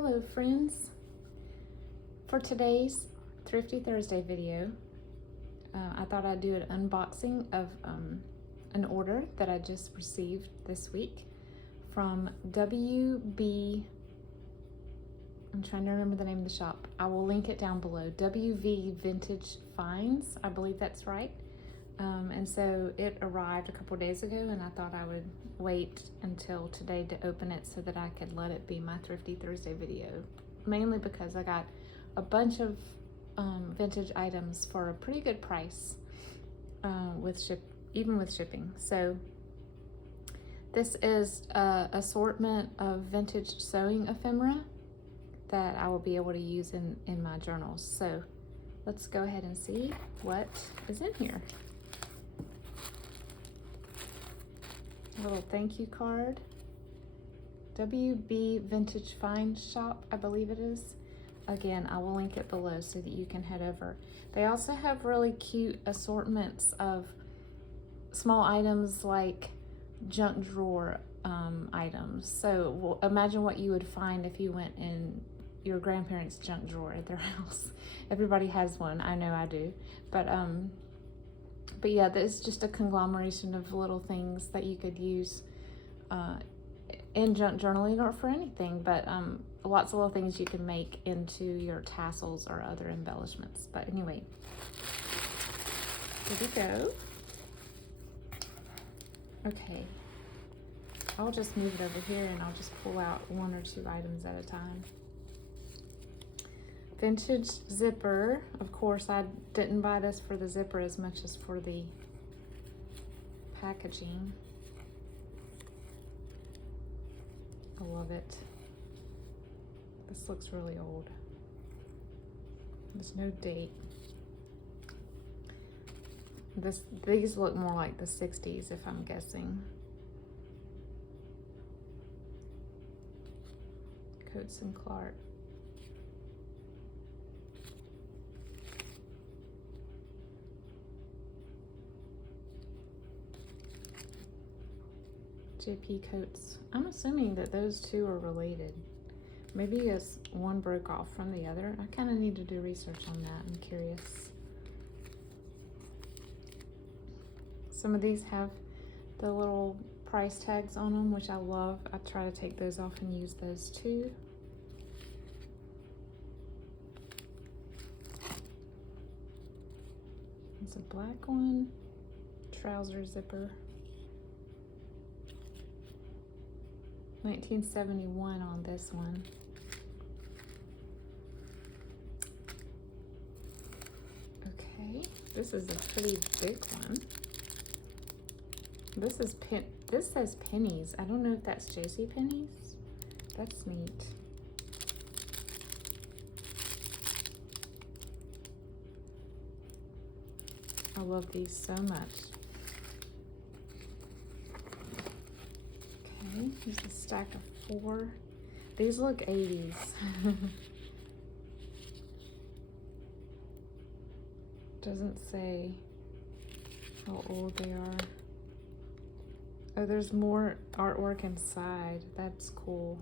Hello friends. For today's Thrifty Thursday video, I thought I'd do an unboxing of an order that I just received this week from WB, I'm trying to remember the name of the shop. I will link it down below. WV Vintage Finds, I believe that's right. And so it arrived a couple days ago, and I thought I would wait until today to open it so that I could let it be my Thrifty Thursday video. Mainly because I got a bunch of vintage items for a pretty good price, even with shipping. So this is an assortment of vintage sewing ephemera that I will be able to use in my journals. So let's go ahead and see what is in here. A little thank you card. WB Vintage Find Shop, I believe it is. Again, I will link it below so that you can head over. They also have really cute assortments of small items like junk drawer items. So imagine what you would find if you went in your grandparents' junk drawer at their house. Everybody has one, I know I do. But yeah, it's just a conglomeration of little things that you could use in junk journaling or for anything, but lots of little things you can make into your tassels or other embellishments. But anyway, here we go. Okay, I'll just move it over here and I'll just pull out one or two items at a time. Vintage zipper. Of course, I didn't buy this for the zipper as much as for the packaging. I love it. This looks really old. There's no date. These look more like the 60s, if I'm guessing. Coats and Clark. JP Coats. I'm assuming that those two are related. Maybe it's one broke off from the other. I kind of need to do research on that. I'm curious. Some of these have the little price tags on them, which I love. I try to take those off and use those too. It's a black one. Trouser zipper. 1971 on this one. Okay, this is a pretty big one. This says pennies. I don't know if that's JC Penney's. That's neat. I love these so much. Here's a stack of 4. These look 80s. Doesn't say how old they are. Oh, there's more artwork inside. That's cool.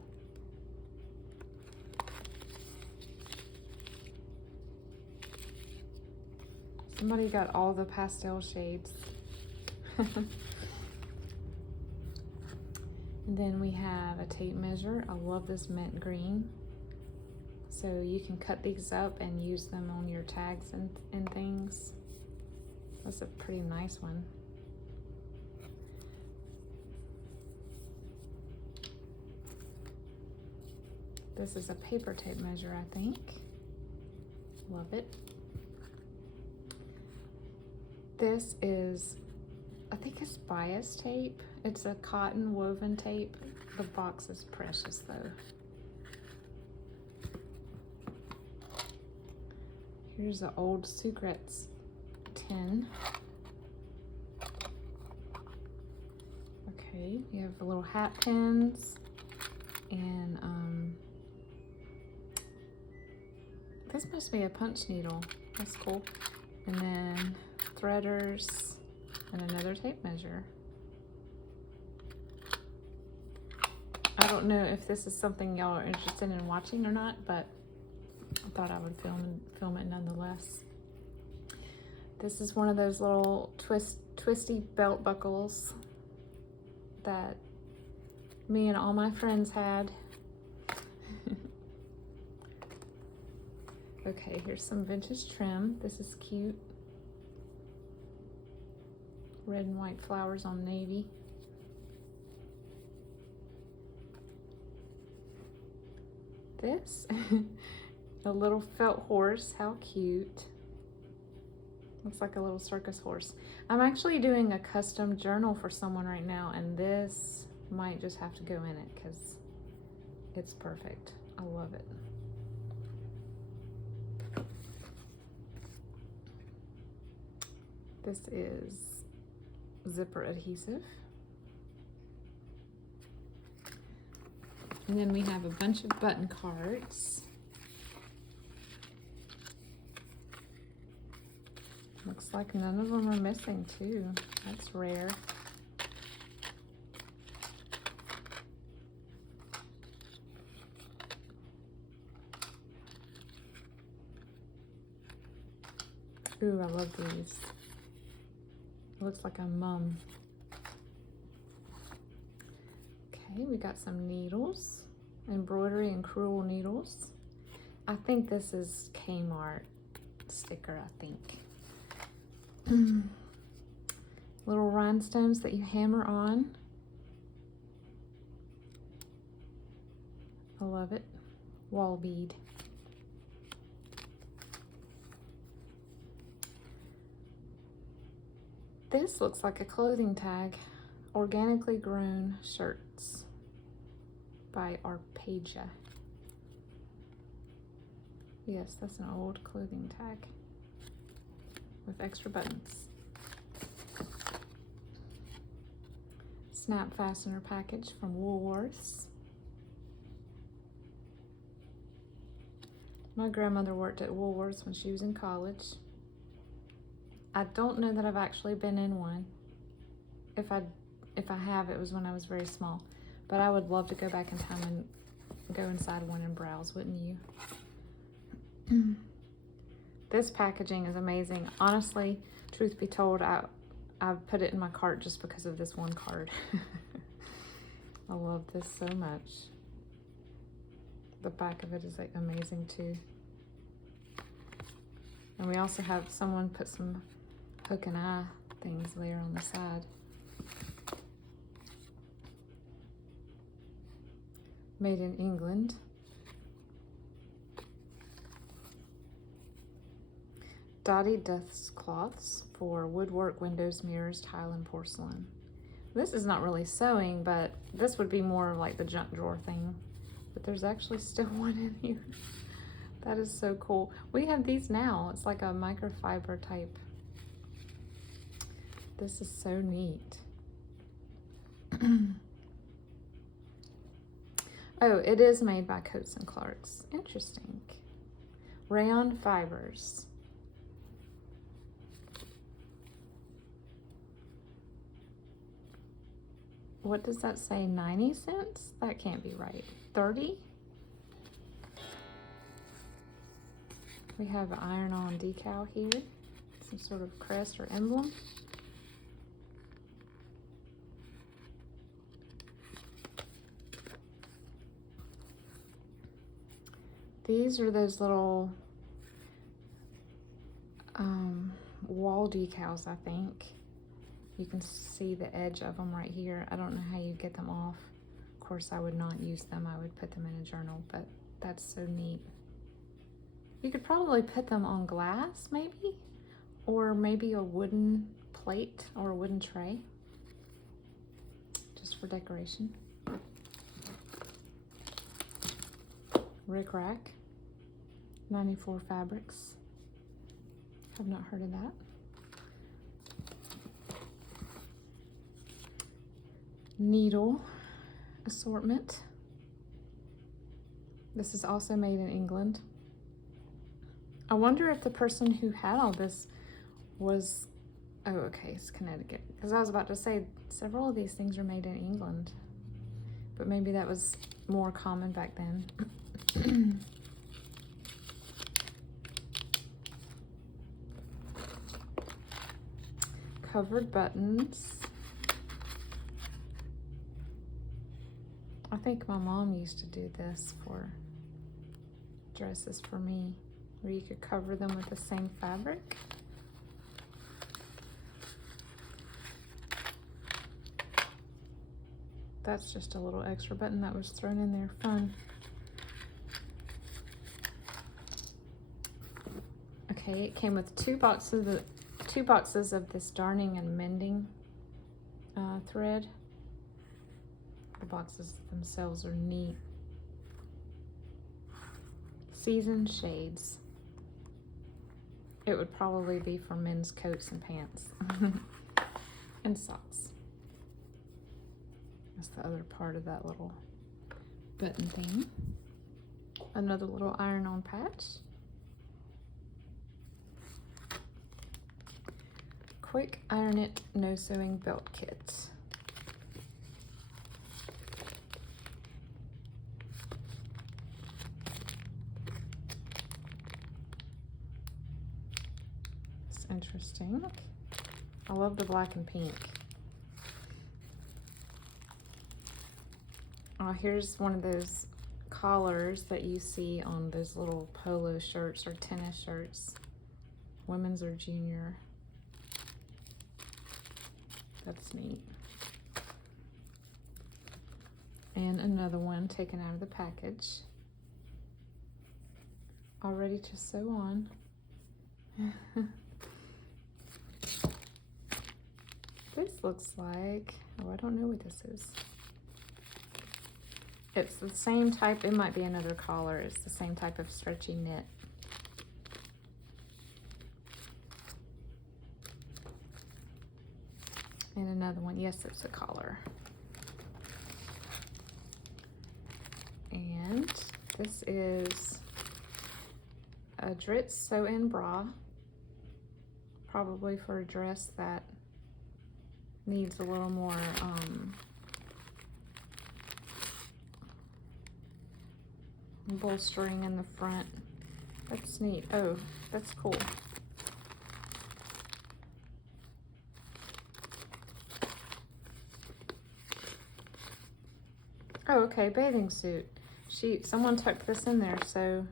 Somebody got all the pastel shades. And then we have a tape measure. I love this mint green. So you can cut these up and use them on your tags and things. That's a pretty nice one. This is a paper tape measure, I think. Love it. This is, I think it's bias tape. It's a cotton woven tape. The box is precious though. Here's an old Secrets tin. Okay, you have the little hat pins and this must be a punch needle. That's cool. And then threaders and another tape measure. I don't know if this is something y'all are interested in watching or not, but I thought I would film it nonetheless. This is one of those little twisty belt buckles that me and all my friends had. Okay, here's some vintage trim. This is cute. Red and white flowers on navy. This, a little felt horse, how cute. Looks like a little circus horse. I'm actually doing a custom journal for someone right now, and this might just have to go in it because it's perfect. I love it. This is zipper adhesive. And then we have a bunch of button cards. Looks like none of them are missing too. That's rare. Ooh, I love these. It looks like a mum. Okay, we got some needles, embroidery and crewel needles. I think this is Kmart sticker, I think. Little rhinestones that you hammer on. I love it. Wall bead. This looks like a clothing tag. Organically grown shirts by Arpegia. Yes, that's an old clothing tag with extra buttons. Snap fastener package from Woolworths. My grandmother worked at Woolworths when she was in college. I don't know that I've actually been in one. If I have, it was when I was very small. But I would love to go back in time and go inside one and browse, wouldn't you? This packaging is amazing. Honestly, truth be told, I've put it in my cart just because of this one card. I love this so much. The back of it is like amazing too. And we also have someone put some hook and eye things there on the side. Made in England. Dotty dust cloths for woodwork, windows, mirrors, tile, and porcelain. This is not really sewing, but this would be more like the junk drawer thing. But there's actually still one in here. That is so cool. We have these now. It's like a microfiber type. This is so neat. Oh, it is made by Coats and Clarks. Interesting. Rayon fibers. What does that say? 90 cents? That can't be right. 30? We have an iron-on decal here. Some sort of crest or emblem. These are those little wall decals, I think. You can see the edge of them right here. I don't know how you get them off. Of course, I would not use them. I would put them in a journal, but that's so neat. You could probably put them on glass, maybe, or maybe a wooden plate or a wooden tray, just for decoration. Rick Rack, 94 fabrics. Have not heard of that. Needle assortment. This is also made in England. I wonder if the person who had all this was, oh, okay, it's Connecticut. Because I was about to say, several of these things are made in England. but maybe that was more common back then. Covered buttons. I think my mom used to do this for dresses for me, where you could cover them with the same fabric. That's just a little extra button that was thrown in there. Fun. Okay, it came with two boxes of this darning and mending thread. The boxes themselves are neat. Seasoned shades. It would probably be for men's coats and pants and socks. That's the other part of that little button thing. Another little iron-on patch. Quick Iron It No Sewing Belt Kit. It's interesting. I love the black and pink. Oh, here's one of those collars that you see on those little polo shirts or tennis shirts, women's or junior. That's neat. And another one taken out of the package, all ready to sew on. This looks like, oh, I don't know what this is. It's the same type, it might be another collar. It's the same type of stretchy knit. And another one, yes, it's a collar. And this is a Dritz sew-in bra, probably for a dress that needs a little more bolstering in the front. That's neat. Oh, that's cool. Oh, okay, bathing suit. Someone tucked this in there, so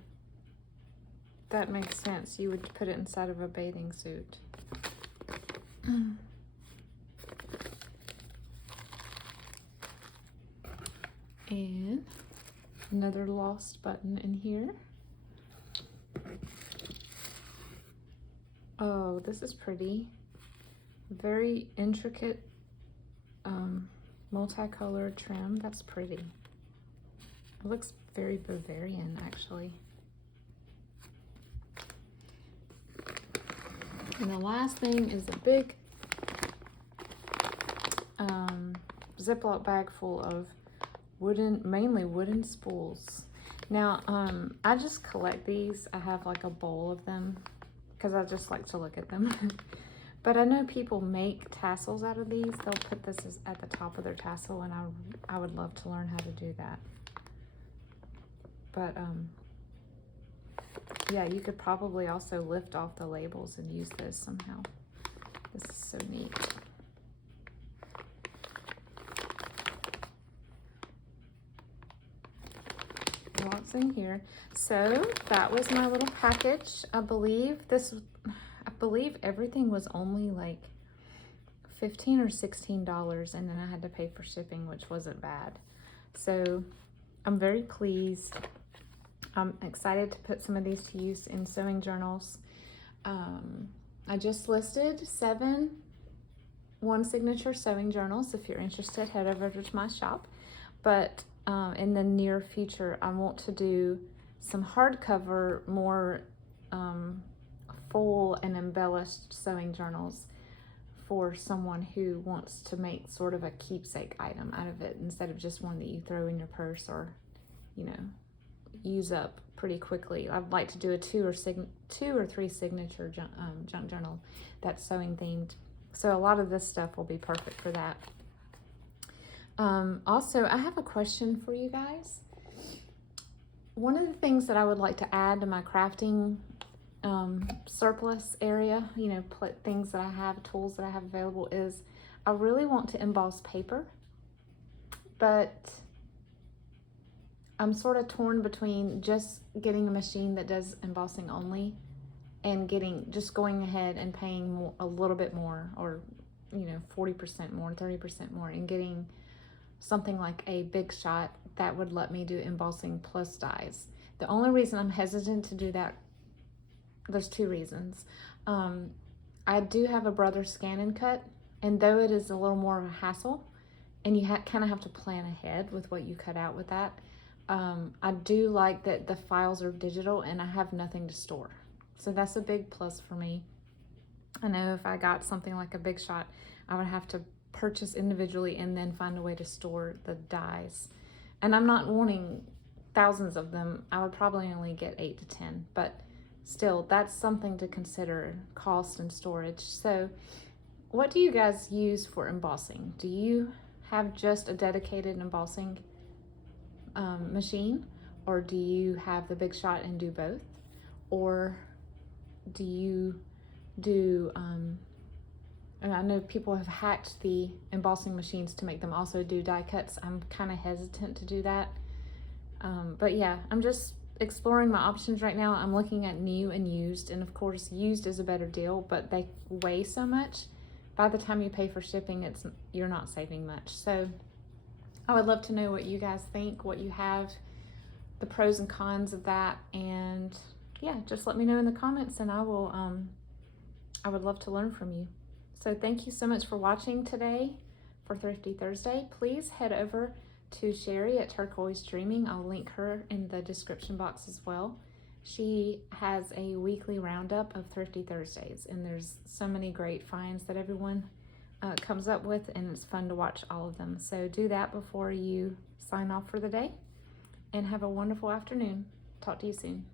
that makes sense. You would put it inside of a bathing suit. And another lost button in here. Oh, this is pretty. Very intricate multicolored trim. That's pretty. It looks very Bavarian, actually. And the last thing is a big Ziploc bag full of mainly wooden spools. Now, I just collect these. I have like a bowl of them because I just like to look at them. But I know people make tassels out of these. They'll put this at the top of their tassel, and I would love to learn how to do that. But yeah, you could probably also lift off the labels and use this somehow. This is so neat. Lots in here. So that was my little package. I believe everything was only like $15 or $16, and then I had to pay for shipping, which wasn't bad. So I'm very pleased. I'm excited to put some of these to use in sewing journals. I just listed 7 one-signature sewing journals. If you're interested, head over to my shop. But in the near future, I want to do some hardcover, more full and embellished sewing journals for someone who wants to make sort of a keepsake item out of it, instead of just one that you throw in your purse or, you know, use up pretty quickly. I'd like to do a 2 or 3 signature junk journal that's sewing themed. So a lot of this stuff will be perfect for that. Also, I have a question for you guys. One of the things that I would like to add to my crafting surplus area, you know, things that I have, tools that I have available, is I really want to emboss paper, but I'm sort of torn between just getting a machine that does embossing only and just going ahead and paying a little bit more, or, you know, 40% more, 30% more, and getting something like a Big Shot that would let me do embossing plus dies. The only reason I'm hesitant to do that, there's two reasons. I do have a Brother Scan and Cut, and though it is a little more of a hassle, and you kind of have to plan ahead with what you cut out with that, I do like that the files are digital and I have nothing to store. So that's a big plus for me. I know if I got something like a Big Shot, I would have to purchase individually and then find a way to store the dies. And I'm not wanting thousands of them. I would probably only get 8 to 10, but still, that's something to consider, cost and storage. So what do you guys use for embossing? Do you have just a dedicated embossing machine, or do you have the Big Shot and do both? Or do you do, and I know people have hacked the embossing machines to make them also do die cuts. I'm kind of hesitant to do that. But yeah, I'm just exploring my options right now. I'm looking at new and used, and of course used is a better deal, but they weigh so much. By the time you pay for shipping, you're not saving much. So I would love to know what you guys think, what you have, the pros and cons of that, and yeah, just let me know in the comments, and I would love to learn from you. So thank you so much for watching today for Thrifty Thursday. Please head over to Sheree at Turquoise Dreaming. I'll link her in the description box as well. She has a weekly roundup of Thrifty Thursdays, and there's so many great finds that everyone comes up with, and it's fun to watch all of them. So do that before you sign off for the day, and have a wonderful afternoon. Talk to you soon.